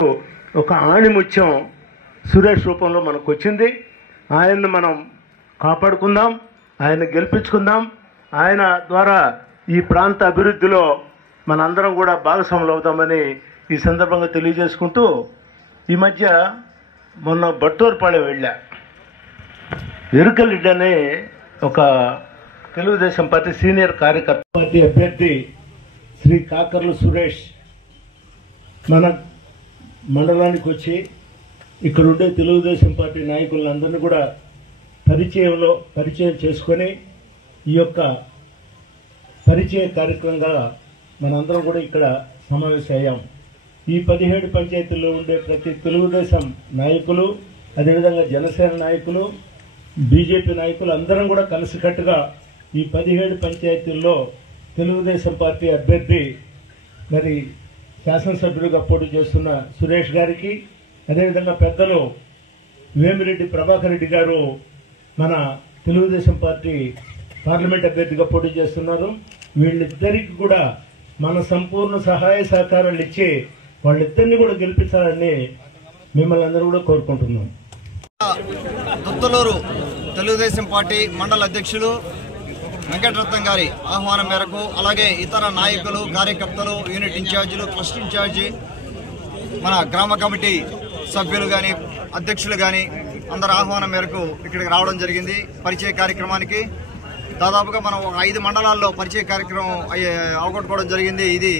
ఒక ఆణిముత్యం సురేష్ రూపంలో మనకు వచ్చింది. ఆయన్ని మనం కాపాడుకుందాం, ఆయన గెలిపించుకుందాం. ఆయన ద్వారా ఈ ప్రాంత అభివృద్ధిలో మనందరం కూడా భాగస్వాములు అవుతామని ఈ సందర్భంగా తెలియజేసుకుంటూ, ఈ మధ్య మొన్న బట్టూరుపాళెం వెళ్ళా. ఎరుకలరెడ్డి అనే ఒక తెలుగుదేశం పార్టీ సీనియర్ కార్యకర్త పార్టీ అభ్యర్థి శ్రీ కాకర్ల సురేష్ మన మండలానికి వచ్చి ఇక్కడ ఉండే తెలుగుదేశం పార్టీ నాయకులందరినీ కూడా పరిచయం చేసుకొని ఈ యొక్క పరిచయ కార్యక్రమంగా మనందరం కూడా ఇక్కడ సమావేశమయ్యాం. ఈ 17 పంచాయతీల్లో ఉండే ప్రతి తెలుగుదేశం నాయకులు, అదేవిధంగా జనసేన నాయకులు, బీజేపీ నాయకులు అందరం కూడా కలిసికట్టుగా ఈ 17 పంచాయతీల్లో తెలుగుదేశం పార్టీ అభ్యర్థి మరి శాసనసభ్యుడిగా పోటీ చేస్తున్న సురేష్ గారికి, అదేవిధంగా పెద్దలు వేమిరెడ్డి ప్రభాకర్ రెడ్డి గారు మన తెలుగుదేశం పార్టీ పార్లమెంట్ అభ్యర్థిగా పోటీ చేస్తున్నారు. వీళ్ళిద్దరికి కూడా మన సంపూర్ణ సహాయ సహకారాలు ఇచ్చి వాళ్ళిద్దరిని కూడా గెలిపించాలని మిమ్మల్ని అందరూ కూడా కోరుకుంటున్నాం. దుత్తలూరు తెలుగుదేశం పార్టీ మండల అధ్యక్షులు వెంకటరత్నం గారి ఆహ్వానం మేరకు, అలాగే ఇతర నాయకులు, కార్యకర్తలు, యూనిట్ ఇన్ఛార్జీలు, ట్రస్ట్ ఇన్ఛార్జి, మన గ్రామ కమిటీ సభ్యులు కానీ, అధ్యక్షులు కానీ అందరి ఆహ్వానం మేరకు ఇక్కడికి రావడం జరిగింది. పరిచయ కార్యక్రమానికి దాదాపుగా మనం ఒక 5 మండలాల్లో పరిచయ కార్యక్రమం అవగొట్టుకోవడం జరిగింది. ఇది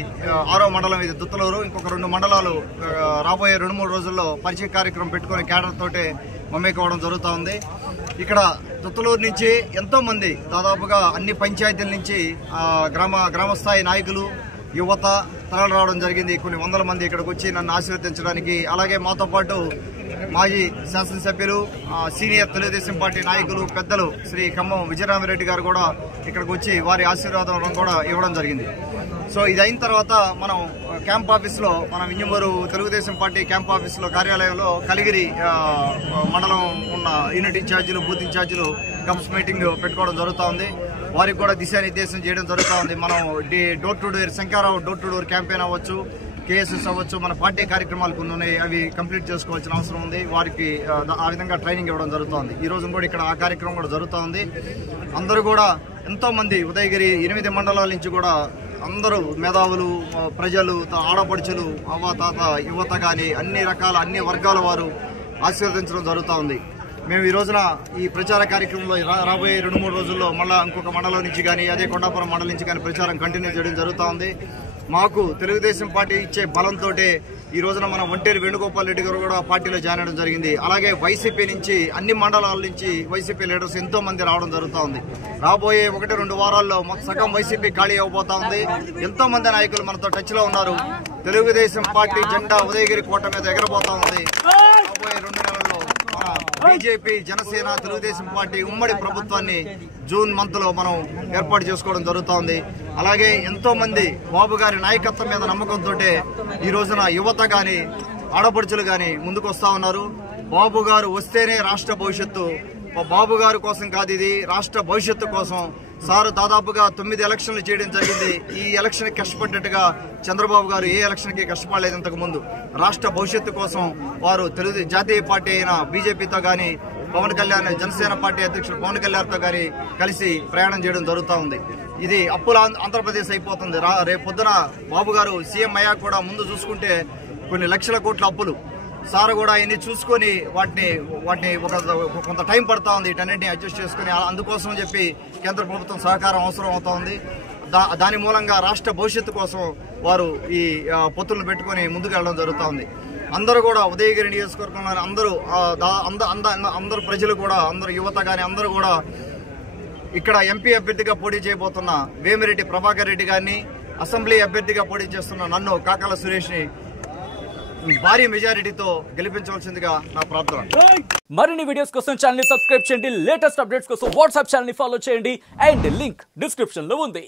6వ మండలం, ఇది దుత్తలూరు. ఇంకొక 2 మండలాలు రాబోయే 2-3 రోజుల్లో పరిచయ కార్యక్రమం పెట్టుకుని కేడర్ తోటే మమ్మేకోవడం జరుగుతూ ఉంది. ఇక్కడ దుత్తలూరు నుంచి ఎంతో మంది, దాదాపుగా అన్ని పంచాయతీల నుంచి గ్రామస్థాయి నాయకులు, యువత తరలి రావడం జరిగింది. కొన్ని వందల మంది ఇక్కడికి వచ్చి నన్ను ఆశీర్వదించడానికి, అలాగే మాతో పాటు మాజీ శాసనసభ్యులు, సీనియర్ తెలుగుదేశం పార్టీ నాయకులు, పెద్దలు శ్రీ ఖమ్మం విజయరామిరెడ్డి గారు కూడా ఇక్కడికి వచ్చి వారి ఆశీర్వాదం కూడా ఇవ్వడం జరిగింది. సో ఇది అయిన తర్వాత మనం క్యాంప్ ఆఫీస్లో, మన వింజమూరు తెలుగుదేశం పార్టీ క్యాంప్ ఆఫీస్లో కార్యాలయంలో కలిగిరి మండలం ఉన్న యూనిట్ ఇన్ఛార్జీలు, బూత్ ఇన్ఛార్జీలు కమ్స్ మీటింగ్ పెట్టుకోవడం జరుగుతూ ఉంది. వారికి కూడా దిశానిర్దేశం చేయడం జరుగుతూ ఉంది. మనం door to door Shankarrao door to door campaign అవ్వచ్చు, కేఎస్ఎస్ అవ్వచ్చు, మన పార్టీ కార్యక్రమాలు కొన్ని ఉన్నాయి, అవి కంప్లీట్ చేసుకోవాల్సిన అవసరం ఉంది. వారికి ఆ విధంగా ట్రైనింగ్ ఇవ్వడం జరుగుతుంది. ఈ రోజు కూడా ఇక్కడ ఆ కార్యక్రమం కూడా జరుగుతూ ఉంది. అందరూ కూడా ఎంతో మంది ఉదయగిరి 8 మండలాల నుంచి కూడా అందరూ మేధావులు, ప్రజలు, ఆడపడుచులు, అవ్వాతాత, యువత కానీ అన్ని రకాల అన్ని వర్గాల వారు ఆశీర్వదించడం జరుగుతూ ఉంది. మేము ఈ రోజున ఈ ప్రచార కార్యక్రమంలో రాబోయే 2-3 రోజుల్లో మళ్ళీ ఇంకొక మండలం నుంచి కానీ, అదే కొండాపురం మండలం నుంచి కానీ ప్రచారం కంటిన్యూ చేయడం జరుగుతూ ఉంది. మాకు తెలుగుదేశం పార్టీ ఇచ్చే బలంతో ఈ రోజున మన ఒంటేరు వేణుగోపాల్ రెడ్డి గారు కూడా పార్టీలో జాయిన్ అవ్వడం జరిగింది. అలాగే వైసీపీ నుంచి అన్ని మండలాల నుంచి వైసీపీ లీడర్స్ ఎంతో మంది రావడం జరుగుతూ ఉంది. రాబోయే 1-2 వారాల్లో సగం వైసీపీ ఖాళీ అయిపోతా ఉంది. ఎంతో మంది నాయకులు మనతో టచ్ లో ఉన్నారు. తెలుగుదేశం పార్టీ జెండా ఉదయగిరి కోట మీద ఎగరబోతా ఉంది. రాబోయే 2 నెలల్లో బీజేపీ, జనసేన, తెలుగుదేశం పార్టీ ఉమ్మడి ప్రభుత్వాన్ని జూన్ మంత్ లో మనం ఏర్పాటు చేసుకోవడం జరుగుతూ ఉంది. అలాగే ఎంతో మంది బాబు గారి నాయకత్వం మీద నమ్మకంతో ఈ రోజున యువత గాని, ఆడపడుచులు గాని ముందుకు వస్తా ఉన్నారు. బాబు గారు వస్తేనే రాష్ట్ర భవిష్యత్తు, బాబు గారి కోసం కాదు, ఇది రాష్ట్ర భవిష్యత్తు కోసం. సారు దాదాపుగా 9 ఎలక్షన్లు చేయడం జరిగింది. ఈ ఎలక్షన్ కష్టపడ్డట్టుగా చంద్రబాబు గారు ఏ ఎలక్షన్ కి కష్టపడలేదు ఇంతకు ముందు. రాష్ట్ర భవిష్యత్తు కోసం వారు జాతీయ పార్టీ అయిన బీజేపీతో గాని, పవన్ కళ్యాణ్ జనసేన పార్టీ అధ్యక్షుడు పవన్ కళ్యాణ్ తో గాని కలిసి ప్రయాణం చేయడం జరుగుతూ ఉంది. ఇది అప్పుల ఆంధ్రప్రదేశ్ అయిపోతుంది. రేపు పొద్దున బాబు గారు సీఎం అయ్యాక కూడా ముందు చూసుకుంటే కొన్ని లక్షల కోట్ల అప్పులు. సార్ కూడా ఇన్ని చూసుకొని వాటిని కొంత టైం పడతా ఉంది, వీటన్నిటిని అడ్జస్ట్ చేసుకుని. అందుకోసం చెప్పి కేంద్ర ప్రభుత్వం సహకారం అవసరం అవుతా ఉంది. దాని మూలంగా రాష్ట్ర భవిష్యత్తు కోసం వారు ఈ పొత్తులను పెట్టుకుని ముందుకు వెళ్ళడం జరుగుతూ ఉంది. అందరూ కూడా ఉదయగిరి నియోజకవర్గంలో అందరూ ప్రజలు కూడా, అందరూ యువత కానీ అందరూ కూడా ఇక్కడ ఎంపీ అభ్యర్థిగా పోటీ చేయబోతున్న వేమిరెడ్డి ప్రభాకర్ రెడ్డి గారిని, అసెంబ్లీ అభ్యర్థిగా పోటీ చేస్తున్న నన్ను కాకర్ల సురేష్ ని భారీ మెజారిటీతో గెలిపించవలసిందిగా నా ప్రార్థన. మరిన్ని వీడియోస్ కోసం ఛానల్ ని సబ్స్క్రైబ్ చేయండి. లేటెస్ట్ అప్డేట్స్ కోసం వాట్సాప్ ఛానల్ ని ఫాలో చేయండి. అండ్ లింక్ డిస్క్రిప్షన్ లో ఉంది.